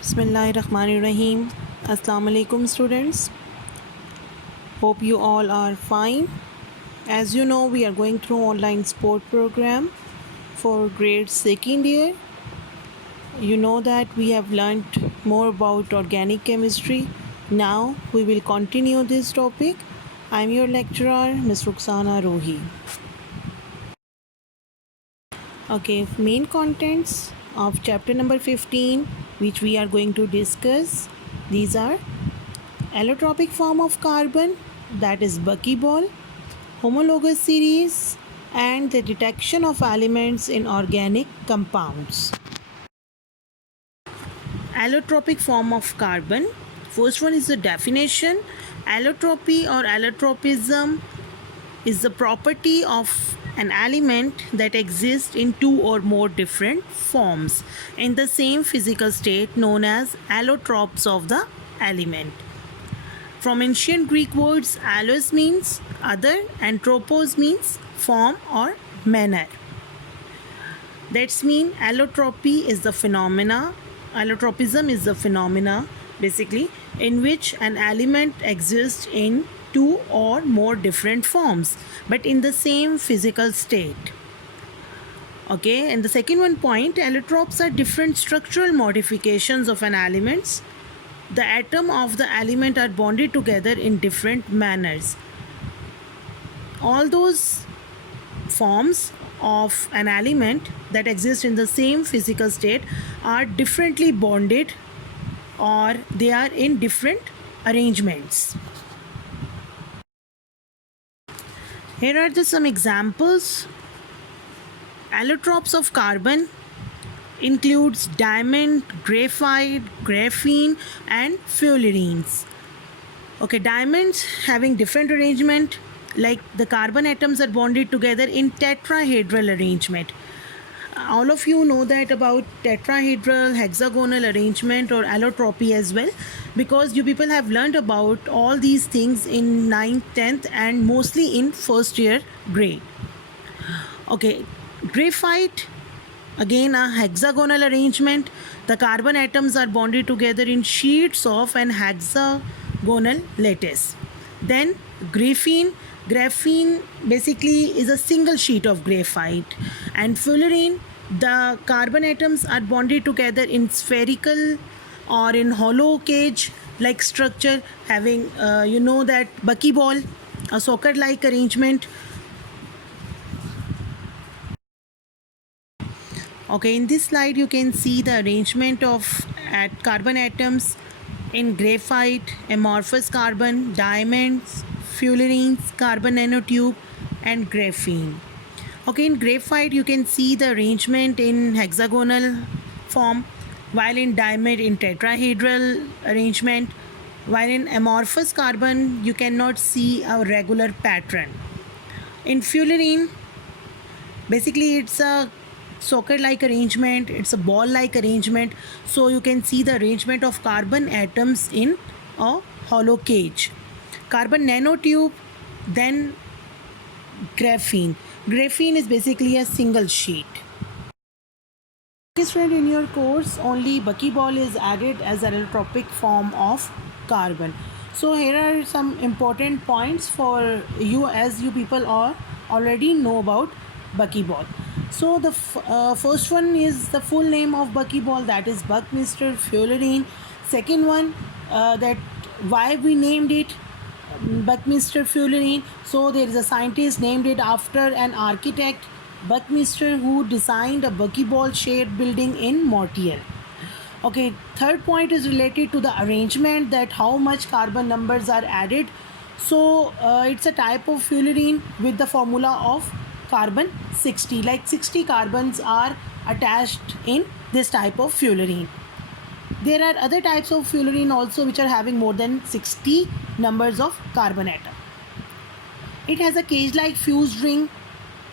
Bismillahirrahmanirrahim. Assalamu alaikum students. Hope you all are fine. As you know, we are going through online sport program for grade second year. You know that we have learnt more about organic chemistry. Now we will continue this topic. I am your lecturer, Ms. Ruxana Rohi. Okay, main contents of chapter number 15 which we are going to discuss. These are allotropic form of carbon, that is buckyball, homologous series, and the detection of elements in organic compounds. Allotropic form of carbon. First one is the definition. Allotropy or allotropism is the property of an element that exists in two or more different forms in the same physical state, known as allotropes of the element. From ancient Greek words, allos means other and tropos means form or manner. That's mean allotropy is the phenomena, allotropism is the phenomena basically in which an element exists in two or more different forms but in the same physical state. Okay, and the second one point, allotropes are different structural modifications of an element. The atom of the element are bonded together in different manners. All those forms of an element that exist in the same physical state are differently bonded or they are in different arrangements. Here are just some examples. Allotropes of carbon includes diamond, graphite, graphene, and fullerenes. Okay, diamonds having different arrangement, like the carbon atoms are bonded together in tetrahedral arrangement. All of you know that about tetrahedral, hexagonal arrangement or allotropy as well, because you people have learned about all these things in 9th, 10th and mostly in first year grade. Okay, graphite, again a hexagonal arrangement. The carbon atoms are bonded together in sheets of an hexagonal lattice. Then graphene basically is a single sheet of graphite. And fullerene, the carbon atoms are bonded together in spherical or in hollow cage like structure, having you know that buckyball, a soccer like arrangement. Okay, in this slide you can see the arrangement of carbon atoms in graphite, amorphous carbon, diamonds, fullerenes, carbon nanotube, and graphene. Okay, in graphite you can see the arrangement in hexagonal form, while in diamond in tetrahedral arrangement, while in amorphous carbon you cannot see a regular pattern. In fullerene, basically it's a soccer like arrangement, it's a ball like arrangement, so you can see the arrangement of carbon atoms in a hollow cage. Carbon nanotube, then graphene is basically a single sheet. Student, in your course only buckyball is added as an allotropic form of carbon. So here are some important points for you, as you people are already know about buckyball. So the first one is the full name of buckyball, that is Buckminster Fullerene. Second one, that why we named it Buckminster Fullerene. So there is a scientist named it after an architect, Buckminster, who designed a buckyball shaped building in Montreal. Okay, third point is related to the arrangement, that how much carbon numbers are added. So it's a type of fullerene with the formula of carbon 60, like 60 carbons are attached in this type of fullerene. There are other types of fullerene also which are having more than 60 numbers of carbon atom. It has a cage like fused ring.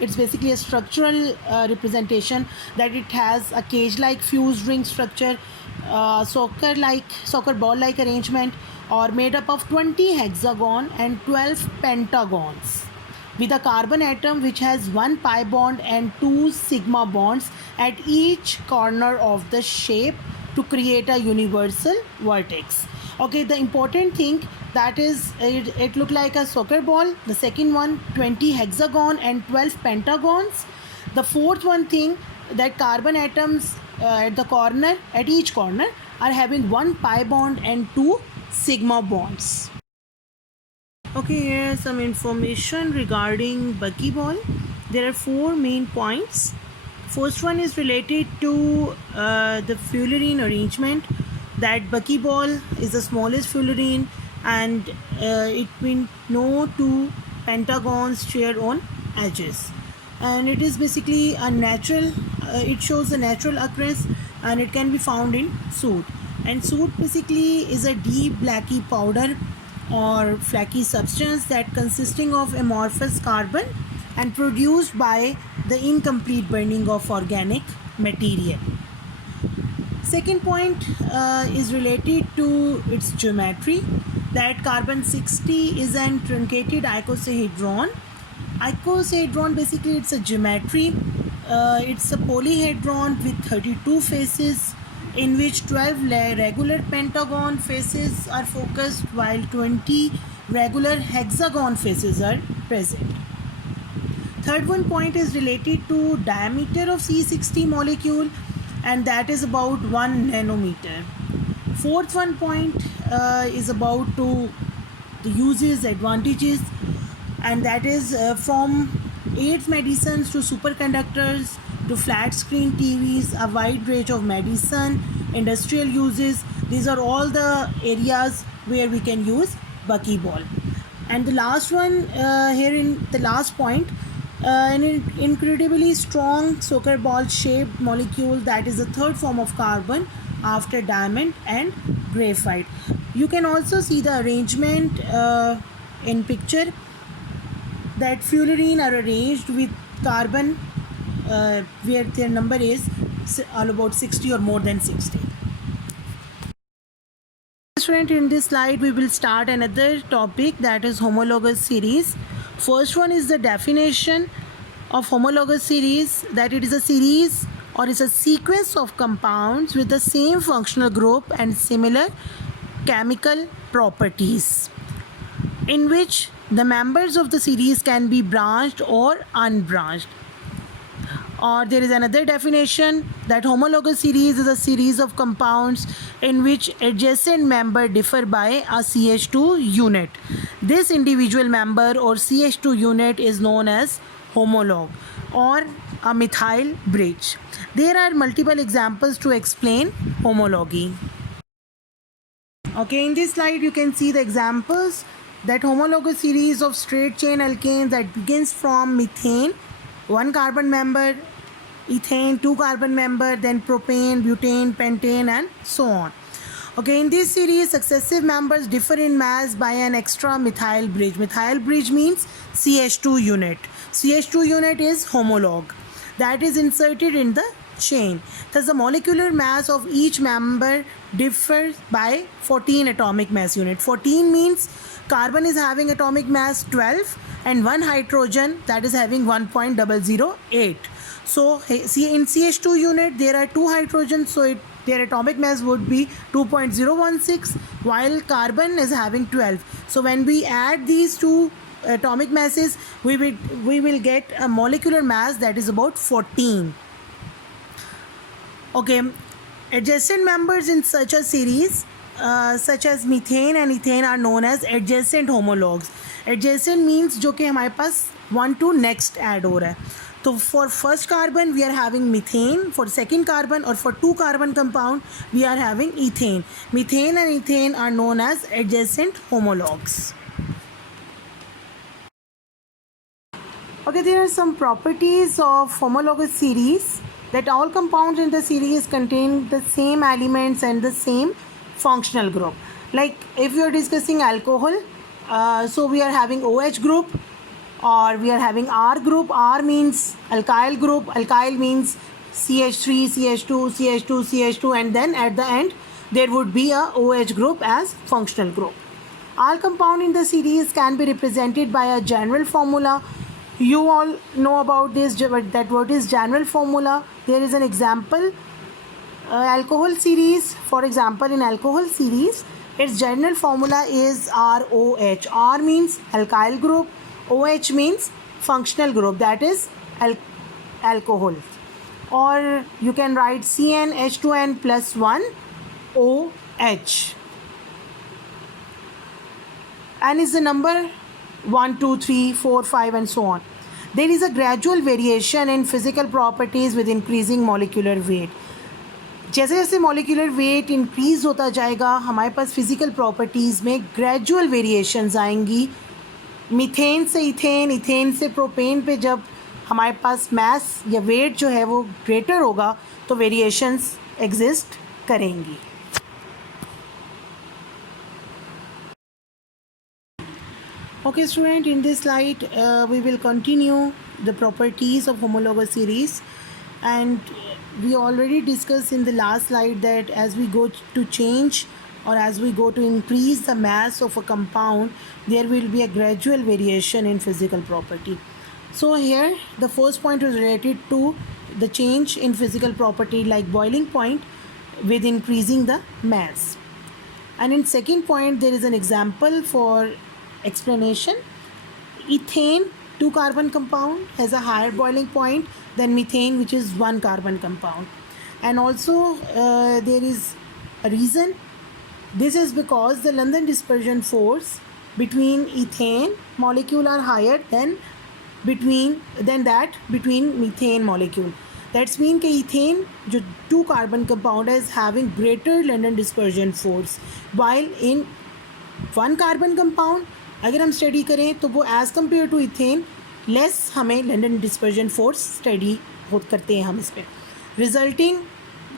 It's basically a structural representation, that it has a cage like fused ring structure, soccer ball like arrangement, or made up of 20 hexagon and 12 pentagons, with a carbon atom which has one pi bond and two sigma bonds at each corner of the shape to create a universal vertex. Okay, the important thing that is it looked like a soccer ball. The second one, 20 hexagon and 12 pentagons. The fourth one thing, that carbon atoms at each corner are having one pi bond and two sigma bonds. Okay, here is some information regarding buckyball. There are four main points. First one is related to the fullerene arrangement, that buckyball is the smallest fullerene, and it means no two pentagons share on edges, and it is basically a natural it shows a natural occurrence, and it can be found in soot. And soot basically is a deep blacky powder or flaky substance that consisting of amorphous carbon and produced by the incomplete burning of organic material. Second point is related to its geometry, that carbon 60 is an truncated icosahedron. Icosahedron basically it's a geometry. It's a polyhedron with 32 faces, in which 12 regular pentagon faces are focused while 20 regular hexagon faces are present. Third one point is related to diameter of C60 molecule, and that is about 1 nanometer. Fourth one point is about to the uses, advantages, and that is from AIDS medicines to superconductors to flat screen TVs, a wide range of medicine, industrial uses. These are all the areas where we can use buckyball. And the last one here in the last point, an incredibly strong soccer ball shaped molecule, that is the third form of carbon after diamond and graphite. You can also see the arrangement in picture, that fullerene are arranged with carbon where their number is all about 60 or more than 60. Student, in this slide we will start another topic, that is homologous series. First one is the definition of homologous series, that it is a series or is a sequence of compounds with the same functional group and similar chemical properties, in which the members of the series can be branched or unbranched. Or there is another definition, that homologous series is a series of compounds in which adjacent members differ by a CH2 unit. This individual member or CH2 unit is known as homologue or a methyl bridge. There are multiple examples to explain homology. Okay, in this slide you can see the examples, that homologous series of straight chain alkanes that begins from methane, one carbon member, ethane, two carbon member, then propane, butane, pentane, and so on. Okay, in this series successive members differ in mass by an extra methyl bridge. Methyl bridge means CH2 unit. CH2 unit is homologue that is inserted in the chain. Thus the molecular mass of each member differs by 14 atomic mass unit. 14 means carbon is having atomic mass 12 and one hydrogen that is having 1.008. So see, in CH2 unit there are two hydrogens, so their atomic mass would be 2.016, while carbon is having 12. So when we add these two atomic masses, we will get a molecular mass that is about 14. Okay, adjacent members in such a series such as methane and ethane are known as adjacent homologues. Adjacent means जो कि हमारे पास one to next add हो रहा है. तो for first carbon we are having methane, for second carbon or for two carbon compound we are having ethane. Methane and ethane are known as adjacent homologues. Okay, there are some properties of homologous series, that all compounds in the series contain the same elements and the same functional group. Like if you are discussing alcohol, so we are having OH group, or we are having R group. R means alkyl group, alkyl means CH3, CH2, CH2, CH2, and then at the end there would be a OH group as functional group. All compound in the series can be represented by a general formula. You all know about this, that what is general formula. There is an example Alcohol series, for example, in alcohol series, its general formula is ROH. R means alkyl group, OH means functional group, that is alcohol. Or you can write CnH2n plus 1 OH. N is the number 1, 2, 3, 4, 5 and so on. There is a gradual variation in physical properties with increasing molecular weight. जैसे जैसे molecular weight increase होता जाएगा हमारे पास physical properties में gradual variations आएंगी. Methane से ethane, ethane से propane पे जब हमारे पास मास या वेट जो है वो ग्रेटर होगा तो वेरिएशंस एग्जिस्ट करेंगी. Okay student, in this slide we will continue the properties of homologous series, and we already discussed in the last slide that as we go to change or as we go to increase the mass of a compound, there will be a gradual variation in physical property. So here the first point is related to the change in physical property like boiling point with increasing the mass, and in second point there is an example for explanation. Ethane, 2 carbon compound, has a higher boiling point than methane, which is 1 carbon compound. And also there is a reason. This is because the London dispersion force between ethane molecule are higher than that between methane molecule. That's mean कि ethane जो 2 carbon compound is having greater London dispersion force, while in 1 carbon compound अगर हम study करें तो वो as compare to ethane less हमें London dispersion force study करते हैं हम इस पर. रिजल्टिंग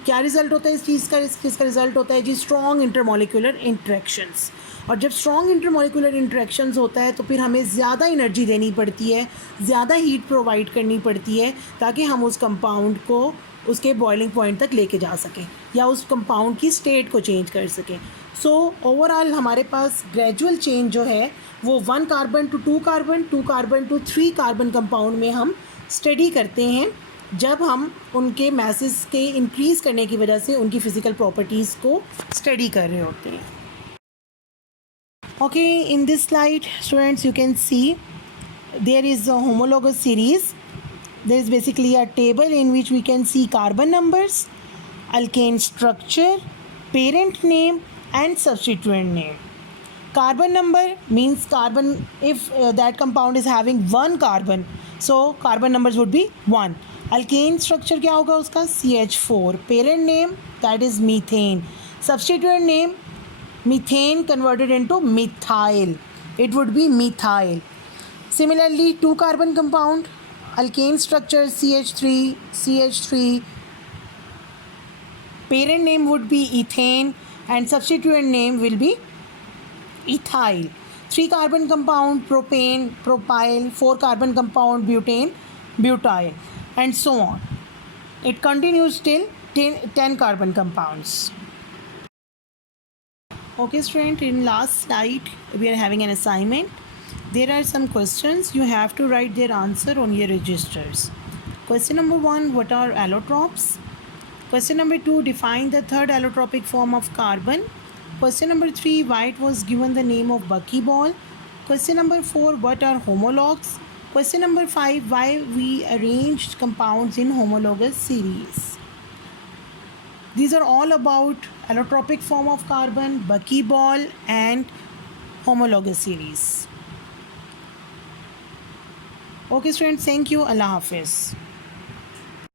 क्या रिज़ल्ट होता है इस चीज़ का रिज़ल्ट होता है जी स्ट्रॉन्ग इंटरमोलिकुलर इंटरेक्शंस. और जब स्ट्रॉन्ग इंटरमोलिकुलर इंटरेक्शंस होता है तो फिर हमें ज़्यादा एनर्जी देनी पड़ती है, ज़्यादा हीट प्रोवाइड करनी पड़ती है ताकि हम उस कंपाउंड को उसके बॉइलिंग पॉइंट तक लेके जा सकें या उस कंपाउंड की स्टेट को चेंज कर सकें. सो ओवरऑल हमारे पास ग्रेजुअल चेंज जो है वो 1 carbon to 2 carbon, 2 carbon to 3 carbon compound में हम स्टडी करते हैं जब हम उनके मैसेस के इंक्रीज़ करने की वजह से उनकी फ़िज़िकल प्रॉपर्टीज़ को स्टडी कर रहे होते हैं. Okay, in this slide students you can see there is a homologous series. There is basically a table in which we can see carbon numbers, alkane structure, parent name and substituent name. Carbon number means carbon, if that compound is having 1 carbon, so carbon numbers would be 1. Alkane structure क्या होगा उसका CH4. Parent name, that is methane. Substituent name, methane converted into methyl, it would be methyl. Similarly 2 carbon compound, alkane structure CH3, parent name would be ethane and substituent name will be ethyl. 3 carbon compound propane, propyl, 4 carbon compound butane, butyl and so on. It continues till 10 carbon compounds. Okay student, in last slide we are having an assignment. There are some questions, you have to write their answer on your registers. Question number 1, what are allotropes? Question number 2, define the third allotropic form of carbon. Question number 3, why it was given the name of buckyball. Question number 4, what are homologs? Question number 5, why we arranged compounds in homologous series. These are all about allotropic form of carbon, buckyball and homologous series. Okay students, thank you. Allah Hafiz.